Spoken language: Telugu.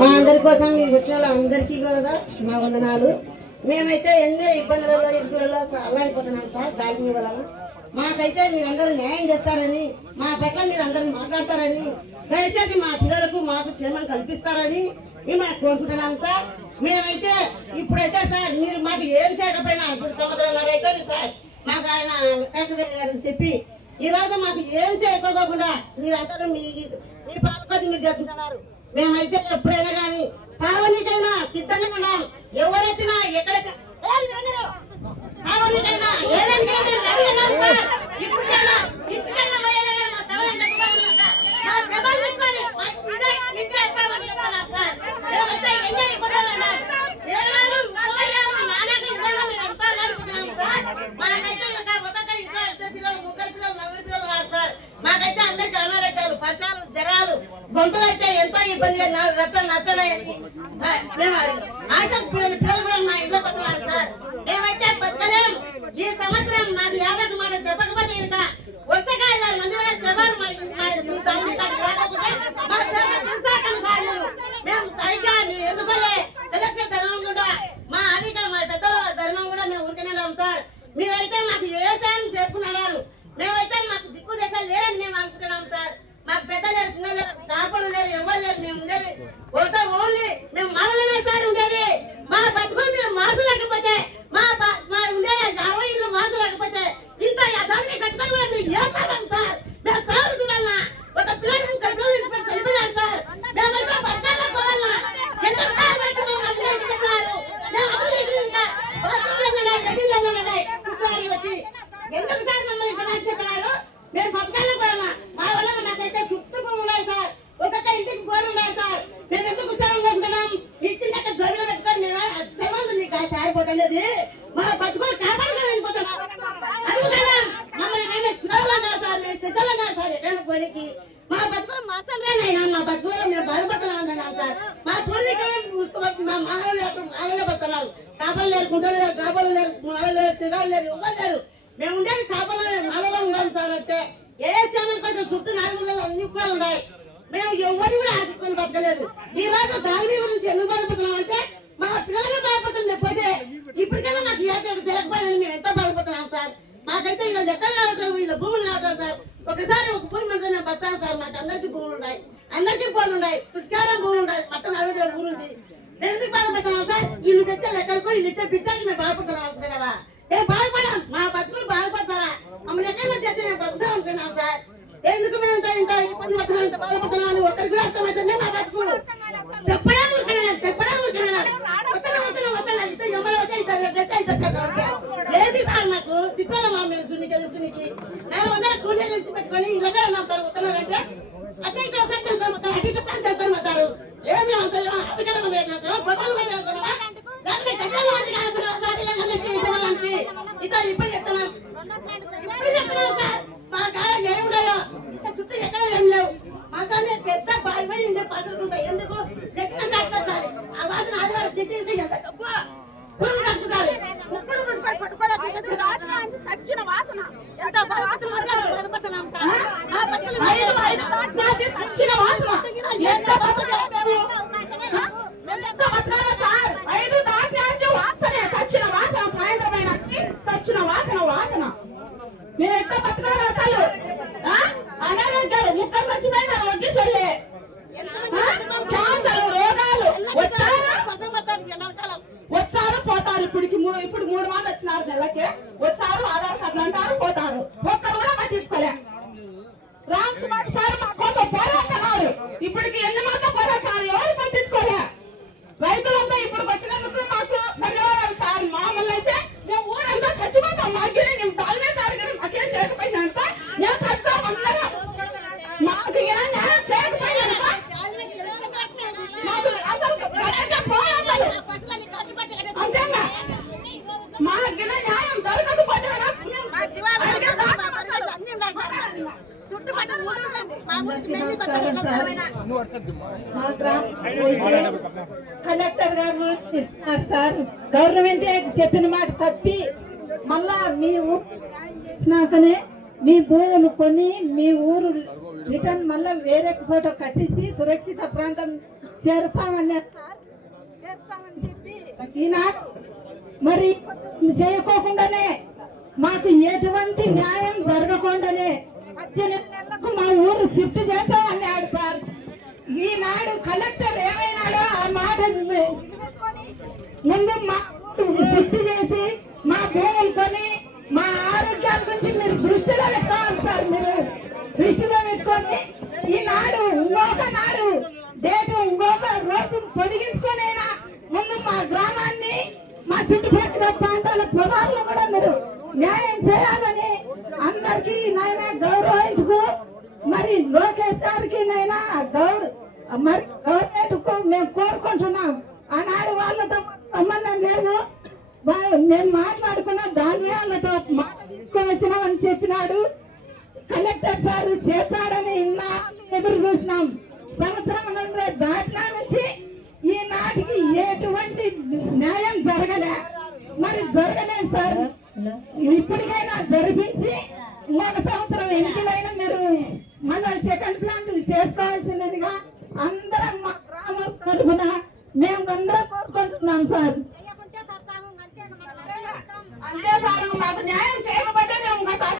మా అందరి కోసం వచ్చిన అందరికీ కూడా మా వందనాలు. మేమైతే ఎన్నో ఇబ్బందులలో ఇరుకులలో అల్లాడిపోతున్నాం సార్. దాని వలన మాకైతే మీరందరూ న్యాయం చేస్తారని, మా పట్ల మీరు అందరూ మాట్లాడతారని, దయచేసి మా పిల్లలకు మాకు శ్రమను కల్పిస్తారని మేము కోరుకుంటున్నాం సార్. మేమైతే ఇప్పుడైతే సార్ మీరు మాకు ఏం చేయకపోయినా ఇప్పుడు సంవత్సరాలు అయితే సార్ మాకు ఆయన గారు చెప్పి ఈరోజు మాకు ఏం చేయకపోకుండా మీరందరూ మీ పాలకొద్ది మీరు చేసుకుంటున్నారు. మేమైతే ఎప్పుడైనా కానీ సావనికైనా సిద్ధంగా ఉన్నాం. ఎవరు వచ్చినా ఎక్కడ సావనికైనా ఏదైనా ఇప్పటికైనా ఇంటికైనా మా సభలు తీసుకొని ఇంట్లో ఇస్తామని చెప్తున్నాం సార్. మేమైతే ఎన్నో ఇబ్బందులు మాకైతే ఇంకా ఒక్కొక్క ఇంట్లో 2 పిల్లలు 3 పిల్లలు 4 పిల్లలు ఉన్నారు సార్. మాకైతే అందరికి అనారోగ్యాలు పరిచయాలు జ్వరాలు గొంతులు అయితే ఎంతో ఇబ్బంది నచ్చలేని పిల్లలు కూడా మా ఇంట్లో వస్తున్నారు సార్. మేమైతే బతకలేం. ఈ సంవత్సరం మాకు యాదకు మాట చెప్పకపోతే ఇంకా వరుసగా 5-6 మంది శవాలు మేము సరిగ్గా ఎందుకలే కలెక్టర్ ధర్మం కూడా మా అధికారులు మా పెద్దల ధర్మం కూడా మేము ఊరికెళ్ళాం సార్. మీరైతే మాకు ఏ సాయం చేసుకున్నారు. మేమైతే మాకు దిక్కు దశ లేరని మేము అనుకుంటున్నాం సార్. మాకు పెద్ద లేరు చిన్న లేరు కాపలు లేరు ఎవరు లేరు. మేము ఉండేది ఓన్లీ మేము మనలమే సార్ ఉండేది. మా బతుకులు మీరు మనసు లేకపోతే మా ఉండేది 60 ఇళ్ళు మనసు లేకపోతే ఇంత దాన్ని కట్టుకొని కూడా మీరు ఏస్తాం సార్. మేము సాగు చూడాలన్నా ఒక పిల్లలు చనిపోయాం సార్. మేమైతే బతకాల పోవాలన్నా ఎందుకు వచ్చి ఎందుకు సార్ మమ్మల్ని ఇంటర్నెట్ చేస్తున్నారు. మేము బతకాలని పోవాలన్నా మా వల్ల నాకైతే చుట్టూ ఉన్నాయి సార్. ఒక్కొక్క ఇంటికి బోర్లు ఉన్నాయి సార్. మేము ఎందుకు ఉత్సాహంగా ఉంటున్నాం. ఇచ్చిన జోబులో పెట్టుకొని మేము శవాలు నీకు సారిపోతలేదు. మా బతుకులు కాపాడుకొని వెళ్ళిపోతున్నాం. అడుగుతారా మమ్మల్ని సుఖంగా సార్ మేము సిద్ధంగా సార్ ఎక్కడ పోనీకి మా బతుకులు మార్చలేనైనా మా బతుకులు మేము బాధపడుతున్నాం అంటున్నాం సార్. మా పూర్వీకులు మా మానవులు పడుతున్నారు. కాపలు లేరు గుంటలు లేరు కాపలు లేరు మానవులు లేరు సిగాలు లేరు ఎవరు లేరు. మేము ఉండేది కాపలు మానవులు ఉన్నాం సార్. అంటే ఏ ఛానల్ కోసం చుట్టూ 4 అన్ని కూడా ఉన్నాయి. మేము ఎవరిని కూడా ఆశించుకొని బతకలేదు. ఈ రోజు దాని గురించి ఎందుకు బాధపడుతున్నాం అంటే మా పిల్లలు బాధపడుతుంది పోతే ఇప్పటికైనా నాకు ఏ తెలియకపోయినా మేము ఎంతో బాధపడుతున్నాం సార్. మాకైతే ఇలా లెక్కలు కావట్లేదు వీళ్ళ భూములు కావట్లేదు సార్. ఒకసారి ఒక భూమి మంది మేము బతాను సార్. మాకు అందరికీ భూములు ఉన్నాయి. అందరికీ భూములు ఉన్నాయి. చుట్టుకారం భూములు ఉన్నాయి. మట్టం 60 భూములు ఉంది. ఎందుకు బాధపడుతున్నాం సార్. వీళ్ళు తెచ్చే లెక్కలకు వీళ్ళు ఇచ్చే పిచ్చానికి మేము బాధపడుతున్నాం అనుకుంటున్నావా? మేము బాధపడాం. మా బతుకులు బాధపడతారా మమ్మల్ని ఎక్కడైనా చేస్తే మేము బతుకుతాం అనుకున్నాం సార్. ఎందుకు మేము ఇంత ఇబ్బంది పడుతున్నాం ఇంత బాధపడుతున్నాం అని ఒకరికి కూడా అర్థమైతే మా బతుకులు చెప్పడం లేదు సార్. మాకు దిక్కుల మా మీద దున్నికి ఎదుర్కొనికి 400 కూలీలు ఇచ్చి పెట్టుకొని ఇలాగే ఉన్నాం సార్. ఉత్తరాలంటే అటు ఇటు అటు ఏమి అంత బొమ్మలు పడేస్తున్నావా లేకపోతే చట్టాలు ఇక ఇప్పుడు చెప్తున్నాం సార్. మా కాడ ఏమున్నాయో ఇంత చుట్టూ ఎక్కడ ఏం లేవు. మా కానీ పెద్ద బావి పడి ఇంత పద్ధతులు ఉంటాయి. ఎందుకు లెక్కన కట్టుకోవాలి. ఆ వాసన ఆదివారం తెచ్చి ఎంత తక్కువ కట్టుకుంటారు. సచ్చిన వాసన ఎంత బాధపడుతున్నాం సచ్చిన వాసన వాసన మీరు ఎంత బతకాలి అసలు. అనారోగ్యాలు ముక్క చచ్చిపోయినారు. వడ్డీసొల్లే క్యాన్సర్ రోగాలు వచ్చారు పోతారు. ఇప్పుడు 3 మంది వచ్చినారు నెలకే. వచ్చారు ఆధార్ కార్డులు అంటారు పోతారు. ఒక్కరు కూడా పట్టించుకోలే. రామ్ సుమార్ సార్ మా కోసం పోరాడుతున్నారు. ఇప్పటికి ఎన్ని మంది పోరాడుతున్నారు. ఎవరు పట్టించుకోలే. రైతులంతా ఇప్పుడు వచ్చినందుకు మాకు ధన్యవాదాలు సార్. మామూలు అయితే మేము ఊరంతా చచ్చిపోతాం. మాకే మేము తాల్మే సార్ గారు మాకేం చేయకపోయినంత మేము చచ్చాం అందరం. మాకు న్యాయం చేయకపోయినంత అంతేనా మాకు న్యాయం దొరకకపోతే కలెక్టర్ గారు సార్ గవర్నమెంట్ చెప్పిన మాట తప్పి మళ్ళా మీ ఊరినాకనే మీ భూములు కొని మీ ఊరు రిటర్న్ మళ్ళా వేరే చోట కట్టించి సురక్షిత ప్రాంతం చేరుతామని చెప్పి ఈనాడు మరి చేయకోకుండానే మాకు ఎటువంటి న్యాయం జరగకుండానే 18 నెలలకు మా ఊరు షిఫ్ట్ చేస్తామన్నాడు సార్. ఈనాడు కలెక్టర్ ఏమైనాడో ఆ మాట ముందు మా ఊరు షిఫ్ట్ చేసి మా భూములు కొని మా ఆరోగ్యాల గురించి మీరు దృష్టిలో పెట్టుకోవాలి సార్. మీరు దృష్టిలో పెట్టుకొని ఈనాడు ఇంకొక నాడు డేటు ఇంకొక రోజు పొడిగించుకొనైనా ముందు మా గ్రామాన్ని మా చుట్టుపక్కల ప్రాంతాల పొలాలను కూడా మీరు న్యాయం చేయాలని అందరికీ నైనా గౌరవించుకు మరి లోకేష్ గారికి నైనా మరి గవర్నమెంట్ కు మేము కోరుకుంటున్నాం. ఆనాడు వాళ్ళతో సంబంధం లేదు, మేము మాట్లాడుకున్న దాల్యాలతో మాట తీసుకొని వచ్చినామని చెప్పినాడు కలెక్టర్ సార్. చేస్తాడని ఎదురు చూసినాం. సంవత్సరం దాటినా నుంచి ఈనాటికి ఎటువంటి న్యాయం జరగలే. మరి జరగలేదు సార్. ఇప్పటికైనా జరిపించి ఇంకొక సంవత్సరం ఎన్నికలైనా మీరు మళ్ళీ సెకండ్ ప్లాన్ చేసుకోవాల్సినదిగా అందరం మా గ్రామం తరఫున మేము అందరం కోరుకుంటున్నాం సార్. అంతే సార్, మాకు న్యాయం